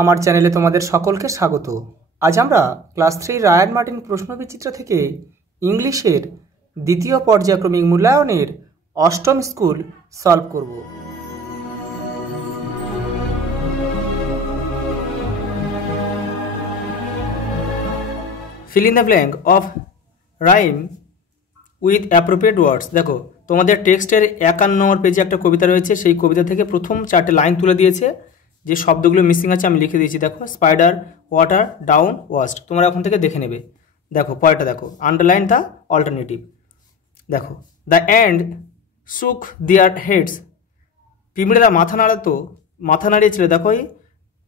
আমার চ্যানেলে তোমাদের সকলকে স্বাগত। আজ আমরা ক্লাস 3 রায়ান মার্টিন প্রশ্নবিচিত্রা থেকে ইংলিশের দ্বিতীয় পর্যায়ক্রমিক মূল্যায়নের অষ্টম স্কুল সলভ করব। Fill in the blank of rhyme with appropriate words. দেখো তোমাদের টেক্সটের 51 নম্বর পেজে একটা কবিতা রয়েছে, সেই কবিতা থেকে প্রথম 4টে লাইন তুলে দিয়েছে, যে শব্দগুলো মিসিং আছে আমি লিখে দিয়েছি। দেখো স্পাইডার, ওয়াটার, ডাউন, ওয়াস্ট, তোমরা এখন থেকে দেখে নেবে। দেখো পরেরটা দেখো, আন্ডারলাইন দ্য অল্টারনেটিভ। দেখো দ্য এন্ড সুক দেয়ার হেডস, পিঁপড়েরা মাথা নাড়িয়েছিল। দেখো এই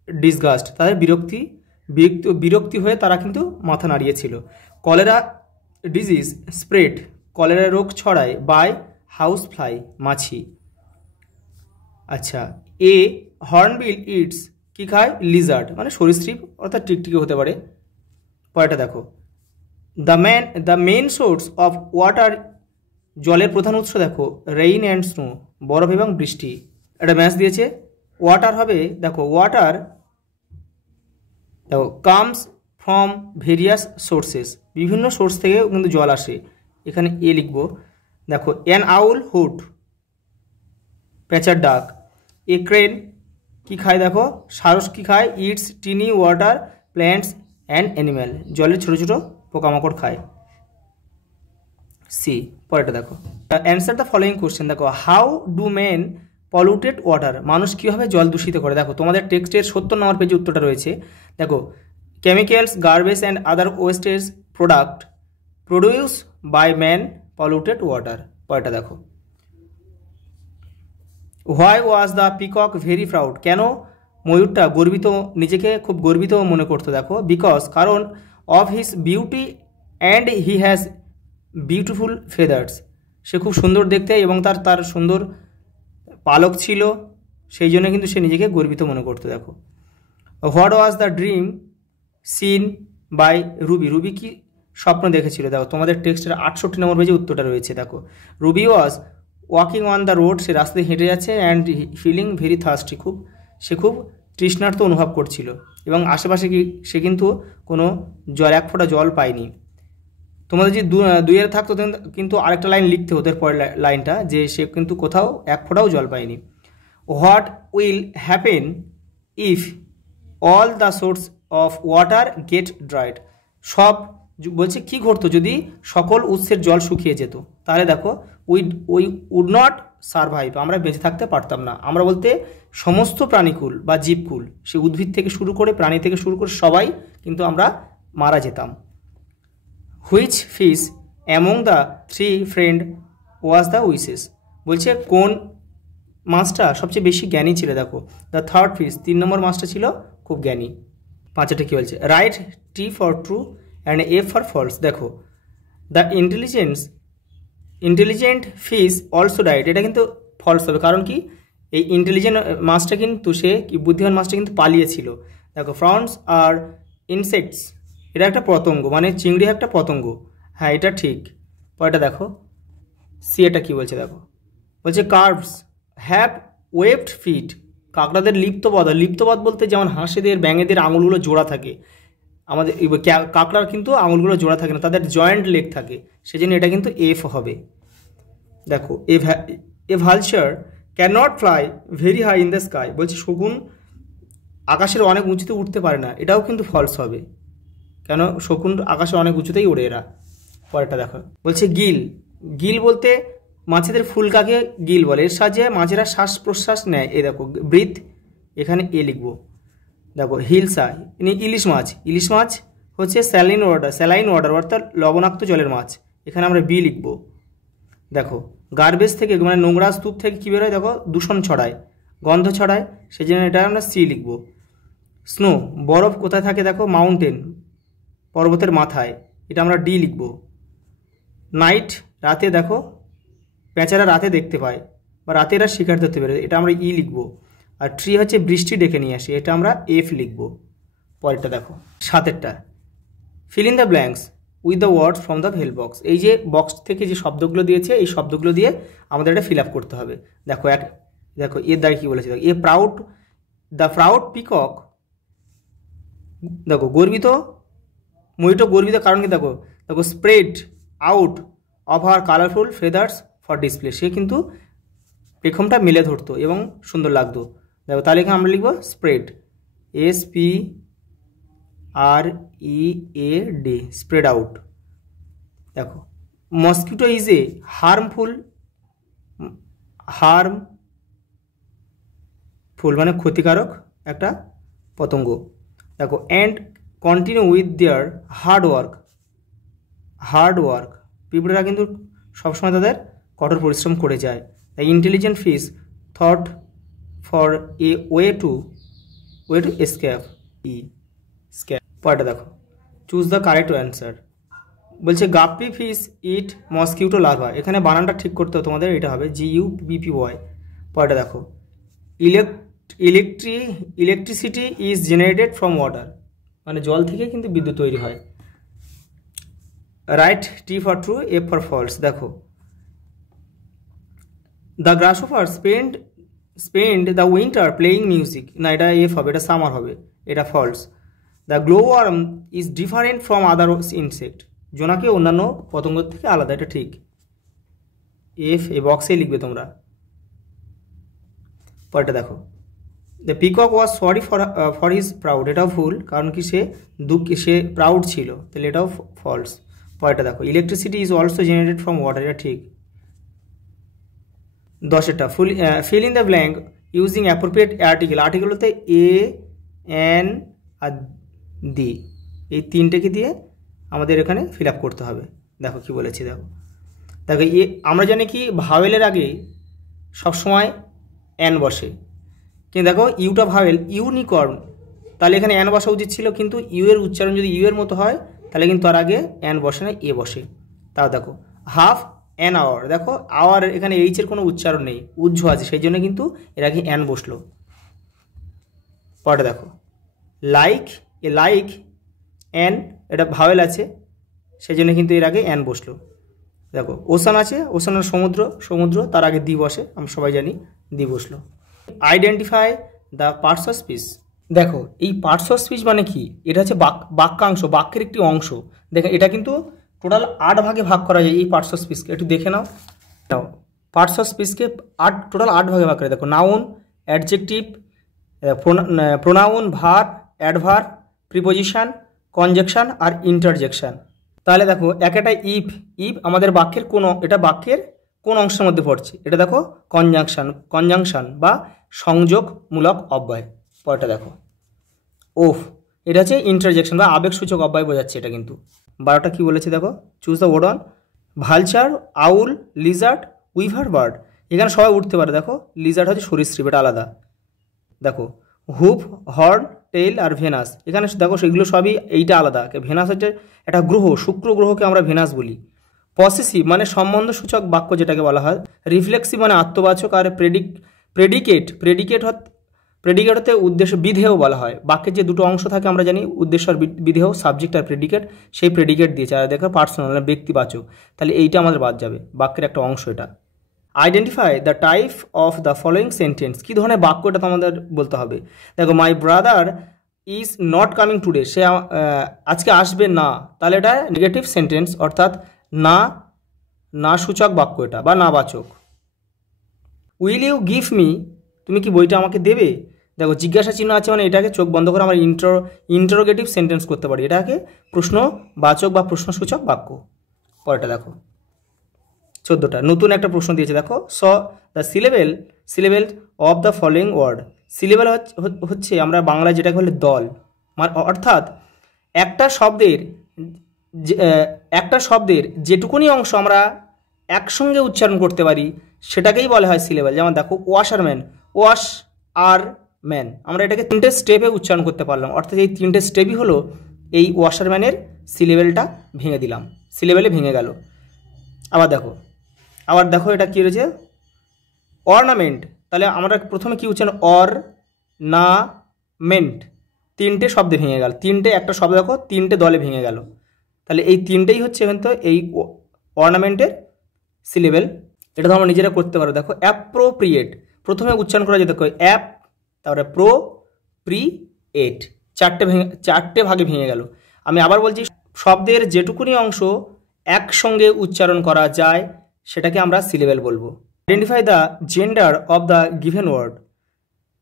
ডিসগাস্ট, তাদের বিরক্তি হয়ে তারা কিন্তু মাথা নাড়িয়েছিল। কলেরা ডিজিজ স্প্রেড, কলেরা রোগ ছড়ায় বাই হাউস ফ্লাই, মাছি। আচ্ছা, এ হর্নবিল ইটস, কি খায়? লিজার্ড, মানে সরীসৃপ অর্থাৎ টিকটিকি হতে পারে। পরেরটা দেখো, the main source of water, জলের প্রধান উৎস দেখো রেইন অ্যান্ড স্নো, বরফ এবং বৃষ্টি। একটা ম্যাচ দিয়েছে, ওয়াটার হবে, দেখো ওয়াটার দেখো কামস ফ্রম ভেরিয়াস সোর্সেস, বিভিন্ন সোর্স থেকে কিন্তু জল আসে, এখানে এ লিখবো। দেখো অ্যান আউল হুট, প্যাঁচার ডাক। এ ক্রেন কি খায়? দেখো সারস কি খায়? It's tiny water plants and animal, জলের ছোটো ছোটো পোকামাকড় খায়। সি, পরেরটা দেখো, অ্যান্সার দ্য ফলোয়িং কোশ্চেন। দেখো how do men polluted water, মানুষ কীভাবে জল দূষিত করে? দেখো তোমাদের টেক্সটের 70 নম্বর পেজে উত্তরটা রয়েছে। দেখো chemicals, garbage and other wastage product produce by man polluted water. পরেরটা দেখো, why was the peacock very proud, কেন ময়ূরটা নিজেকে খুব গর্বিত মনে করতো? দেখো বিকজ, কারণ of his beauty and he has beautiful feathers, সে খুব সুন্দর দেখতে এবং তার সুন্দর পালক ছিল, সেই জন্য কিন্তু সে নিজেকে গর্বিত মনে করতো। দেখো what was the dream seen by Ruby, Ruby কি স্বপ্ন দেখেছিল? দেখো তোমাদের টেক্সটের 68 নম্বর পেজে উত্তরটা রয়েছে। দেখো Ruby was walking on the road, সে রাস্তায় হেঁটে যাচ্ছে, অ্যান্ড ফিলিং ভেরি থার্স্টি, সে খুব তৃষ্ণার্ত অনুভব করছিল এবং আশেপাশে সে কিন্তু কোনো এক ফোঁটা জল পায়নি। তোমাদের যে দুইয়ের থাকতো কিন্তু আরেকটা লাইন লিখতে হতো পরের লাইনটা, যে সে কিন্তু কোথাও এক ফোঁটাও জল পায়নি। What will happen if all the source of water get dried, সব বলছে কি ঘটতো যদি সকল উৎসের জল শুকিয়ে যেত? তাহলে দেখো উই উড নট সারভাইভ, আমরা বেঁচে থাকতে পারতাম না। আমরা বলতে সমস্ত প্রাণীকুল বা জীবকুল, সে উদ্ভিদ থেকে শুরু করে প্রাণী থেকে শুরু করে সবাই কিন্তু আমরা মারা যেতাম। Which fish among the three friend was the wishes, বলছে কোন মাছটা সবচেয়ে বেশি জ্ঞানী ছিল? দেখো দ্য থার্ড ফিশ, 3 নম্বর মাছটা ছিল খুব জ্ঞানী। পাঁচটা কী বলছে? Right T for true and a for false. দেখো the intelligent fish also died, এটা কিন্তু ফলস হবে, কারণ কি এই ইন্টেলিজেন্ট মাছটা কিন্তু বুদ্ধিমান মাছটা কিন্তু পালিয়েছিল। দেখো ফ্রন্স আর ইনসেক্টস, এটা একটা পতঙ্গ, মানে চিংড়ি একটা পতঙ্গ, হ্যাঁ এটা ঠিক। পরেরটা দেখো সি, এটা কী বলছে? দেখো বলছে কার্ভস হ্যাভ ওয়েবড ফিট, কাঁকড়াদের লিপ্তপদ বলতে যেমন হাঁসেদের ব্যাঙেদের আঙুলগুলো জোড়া থাকে, আমাদের কাঁকড়ার কিন্তু আঙুলগুলো জোড়া থাকে না, তাদের জয়েন্ট লেগ থাকে, সেজন্য এটা কিন্তু এফ হবে। দেখো a vulture can not fly very high in the sky, বলছে শকুন আকাশের অনেক উঁচুতে উঠতে পারে না, এটাও কিন্তু ফলস হবে, কেন শকুন আকাশে অনেক উঁচুতেই ওড়ে এরা। পরেরটা দেখো বলছে গিল বলতে মাছেদের ফুলকাকে গিল বলে, এর সাহায্যে মাছেরা শ্বাস প্রশ্বাস নেয়। এ দেখো ব্রিথ, এখানে এ লিখবো। দেখো হিলসা ইলিশ মাছ হচ্ছে স্যালাইন ওয়াটার অর্থাৎ লবণাক্ত জলের মাছ, এখানে আমরা বি লিখবো। দেখো গার্বেজ থেকে মানে নোংরা স্তূপ থেকে কী বেরোয়? দেখো দূষণ ছড়ায়, গন্ধ ছড়ায়, সেই জন্য এটা আমরা সি লিখবো। স্নো বরফ কোথায় থাকে? দেখো মাউন্টেন, পর্বতের মাথায়, এটা আমরা ডি লিখবো। নাইট রাতে, দেখো পেঁচারা রাতে দেখতে পায় বা রাতে এরা শিকার ধরতে পারে, এটা আমরা ই লিখবো। আর ট্রি হচ্ছে বৃষ্টি ডেকে নিয়ে আসে, এটা আমরা এফ লিখবো। পরেরটা দেখো 7এরটা, fill in the blanks with the words from the help box, এই যে বক্স থেকে যে শব্দগুলো দিয়েছে এই শব্দগুলো দিয়ে আমাদের এটা ফিল আপ করতে হবে। দেখো দেখো এর দ্বারা কী বলেছে? দেখো দ্য প্রাউড পিকক দেখো গর্বিত, ময়ূরটা গর্বিত কারণ কি, দেখো দেখো spread out of her colourful feathers for display, সে কিন্তু পেখমটা মেলে ধরতো এবং সুন্দর লাগতো। দেখো তাহলে এখানে আমরা লিখবো স্প্রেড, SPREAD, স্প্রেড আউট। দেখো মসকিউটো ইজ এ হার্মফুল মানে ক্ষতিকারক একটা পতঙ্গ। দেখো and continue with their hard work, পিঁপড়েরা কিন্তু সবসময় তাদের কঠোর পরিশ্রম করে যায়। The intelligent fish thought for a way to escape, পরেরটা দেখো চুজ দ্য কারেক্ট অ্যান্সার। বলছে guppy fish eat mosquito larva, এখানে বানানটা ঠিক করতে হবে তোমাদের, এটা হবে GUPPY। পরেরটা দেখো electricity is generated from water, মানে জল থেকে কিন্তু বিদ্যুৎ তৈরি হয়। Right T for true, F for false. দেখো the grasshopper spend the winter playing music, না এটা F হবে, এটা সামার হবে, এটা false. The glowworm is different from other insect, জোনাকি অন্যান্য পতঙ্গ থেকে আলাদা, এটা ঠিক। F এই বক্সেই লিখবে তোমরা। পরেরটা দেখো the peacock was sorry for his proud, এটাও ভুল কারণ কি সে প্রাউড ছিল, তাহলে এটাও ফলস। পরেরটা দেখো electricity is also generated from water, এটা ঠিক। 10টা feel in the blank using appropriate article, article হতে A, N আর D, এই তিনটেকে দিয়ে আমাদের এখানে ফিল আপ করতে হবে। দেখো কি বলেছি, দেখো আমরা জানি কি ভাওয়েলের আগে সবসময় N বসে, কিন্তু দেখো ইউটা ভাওয়েল, ইউনিকর্ন, তাহলে এখানে N বসা উচিত ছিল, কিন্তু ইউ এর উচ্চারণ যদি ইউ এর মতো হয় তাহলে কিন্তু তার আগে N বসে না, A বসে। তাও দেখো হাফ অ্যান আওয়ার, দেখো আওয়ার এখানে H এর কোনো উচ্চারণ নেই, উজ্জ আছে, সেই জন্য কিন্তু এর আগে N বসলো। পরেটা দেখো লাইক N, এটা ভাওয়েল আছে সেই জন্য কিন্তু এর আগে N বসলো। দেখো ওশান আছে, ওশানের সমুদ্র, তার আগে দি বসে, আমরা সবাই জানি দি বসলো। Identify the parts of speech, দেখো এই পার্টস অফ স্পিচ মানে কি, এটা হচ্ছে বাক্যাংশ, বাক্যের একটি অংশ। দেখেন এটা কিন্তু টোটাল 8 ভাগে ভাগ করা যায় এই পার্টস অফ স্পিচকে, একটু দেখে নাও। পার্টস অফ স্পিচকে টোটাল 8 ভাগে ভাগ করে। দেখো noun, adjective, pronoun, verb, adverb, preposition, conjunction আর ইন্টারজেকশন। তাহলে দেখো একটা ইফ আমাদের বাক্যের এটা বাক্যের কোন অংশের মধ্যে পড়ছে, এটা দেখো কনজাংশন বা সংযোগমূলক অব্যয়। পরেরটা দেখো ওফ, এটা হচ্ছে ইন্টারজেকশন বা আবেগসূচক অব্যয় বোঝাচ্ছে এটা কিন্তু। 12টা কি বলেছে দেখো, choose the word on. Vulture, owl, lizard, weaver bird, এখানে সবাই উঠতে পারে। দেখো লিজার্ড হচ্ছে সরীসৃপ, এটা আলাদা। দেখো হুপ, হর্ন, টেইল আর ভেনাস, এখানে দেখো সেগুলো সবই এইটা আলাদা। ভেনাস হচ্ছে একটা গ্রহ, শুক্র গ্রহকে আমরা ভেনাস বলি। পসেসিভ মানে সম্বন্ধসূচক বাক্য যেটাকে বলা হয়। রিফ্লেক্সিভ মানে আত্মবাচক। আর প্রেডিকেট হতে উদ্দেশ্য, বিধেয় বলা হয়। বাক্যের যে দুটো অংশ থাকে আমরা জানি, উদ্দেশ্য আর বিধেয়, সাবজেক্ট আর প্রেডিকেট, সেই প্রেডিকেট দিয়েছে। আর দেখো পার্সোনাল মানে ব্যক্তিবাচক, তাহলে এইটা আমাদের বাদ যাবে, বাক্যের একটা অংশ এটা। Identify the type of the following sentence, কী ধরনের বাক্য এটা তো আমাদের বলতে হবে। দেখো my brother is not coming today, সে আজকে আসবে না, তাহলে এটা নেগেটিভ সেন্টেন্স, অর্থাৎ না সূচক বাক্য এটা, বা না বাচক। উইল ইউ গিভ মি, তুমি কি বইটা আমাকে দেবে। দেখো জিজ্ঞাসা চিহ্ন আছে মানে এটাকে চোখ বন্ধ করে আমরা ইন্টারোগেটিভ সেন্টেন্স করতে পারি, এটাকে প্রশ্নবাচক বা প্রশ্নসূচক বাক্য। পরেরটা দেখো 14টা নতুন একটা প্রশ্ন দিয়েছে। দেখো the syllable of the following word, syllable হচ্ছে আমরা বাংলায় যেটাকে বলে দল, মানে অর্থাৎ একটা শব্দের যেটুকুনি অংশ আমরা একসঙ্গে উচ্চারণ করতে পারি সেটাকেই বলা হয় সিলেবেল। যেমন দেখো ওয়াশারম্যান, ওয়াশ আর ম্যান, আমরা এটাকে 3টে স্টেপে উচ্চারণ করতে পারলাম, অর্থাৎ এই 3টে স্টেপই হলো এই ওয়াশারম্যানের সিলেবেলটা ভেঙে দিলাম, সিলেবেলে ভেঙে গেল। আবার দেখো এটা কী রয়েছে, অর্নামেন্ট, তাহলে আমরা প্রথমে কি উচ্চারণ, অর্নামেন্ট, 3টে শব্দে ভেঙে গেল, একটা শব্দ দেখো 3টে দলে ভেঙে গেল, তাহলে এই 3টেই হচ্ছে কিন্তু এই অর্নামেন্টের সিলেবেল। এটা তো আমরা নিজেরা করতে পারবো। দেখো অ্যাপ্রোপ্রিয়েট, প্রথমে উচ্চারণ করা যায়, দেখো অ্যাপ, তারপরে প্রিয়েট, চারটে ভাগে ভেঙে গেল। আমি আবার বলছি, শব্দের যেটুকুনি অংশ একসঙ্গে উচ্চারণ করা যায় সেটাকে আমরা সিলেবেল বলবো। Identify the gender of the given word,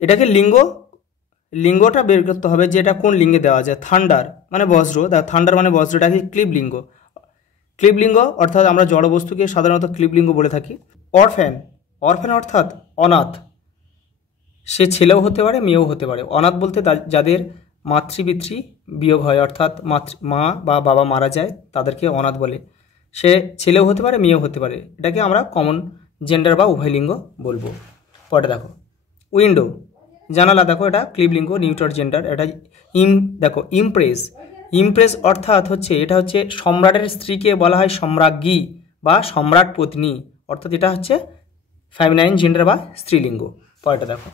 এটাকে লিঙ্গটা বের করতে হবে যে এটা কোন লিঙ্গে দেওয়া যায়। থান্ডার মানে বজ্র, থান্ডার মানে বজ্রটাকে ক্লিবলিঙ্গ অর্থাৎ আমরা জড়বস্তুকে সাধারণত ক্লিবলিঙ্গ বলে থাকি। অরফ্যান অর্থাৎ অনাথ, সে ছেলেও হতে পারে মেয়েও হতে পারে। অনাথ বলতে যাদের মাতৃপিতৃ বিয়োগ হয়, অর্থাৎ মা বা বাবা মারা যায় তাদেরকে অনাথ বলে। সে ছেলেও হতে পারে মেয়েও হতে পারে, এটাকে আমরা কমন জেন্ডার বা উভয়লিঙ্গ বলবো। পরে দেখো উইন্ডো, জানালা, দেখো এটা ক্লিবলিঙ্গ নিউট্রাল জেন্ডার। এটা দেখো ইমপ্রেস অর্থাৎ হচ্ছে এটা হচ্ছে সম্রাটের স্ত্রীকে বলা হয় সম্রাজ্ঞী বা সম্রাট পত্নী, অর্থাৎ এটা হচ্ছে ফেমিনাইন জেন্ডার বা স্ত্রীলিঙ্গ। পরেরটা দেখো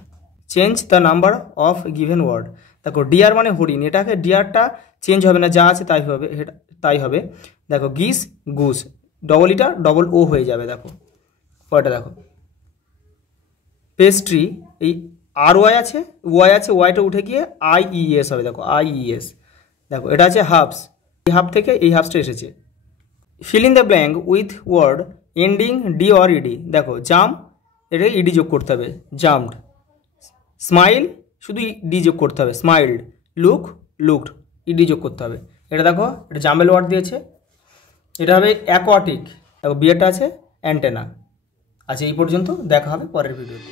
change the number of given word. দেখো ডিয়ার মানে হরিণ, এটাকে ডিয়ারটা চেঞ্জ হবে না, যা আছে তাই হবে। দেখো গুস, ডবল ইটা ডবল ও হয়ে যাবে। দেখো পরেরটা দেখো পেস্ট্রি, এই আর ওয়াই আছে ওয়াইটা উঠে গিয়ে IES হবে। দেখো IES। দেখো এটা আছে হাবস, এই হাব থেকে এই হাবসটা এসেছে। Fill in the blank with word ending d or ed. দেখো জাম্প, এটা ইডি যোগ করতে হবে, জাম্পড। স্মাইল, শুধু ডি যোগ করতে হবে, স্মাইল্ড। লুকড, ইডি যোগ করতে হবে। এটা দেখো এটা জাম্বেল ওয়ার্ড দিয়েছে, এটা হবে অ্যাকোয়াটিক। দেখো বিয়েটা আছে অ্যান্টেনা। আচ্ছা এই পর্যন্ত, দেখা হবে পরের ভিডিওতে।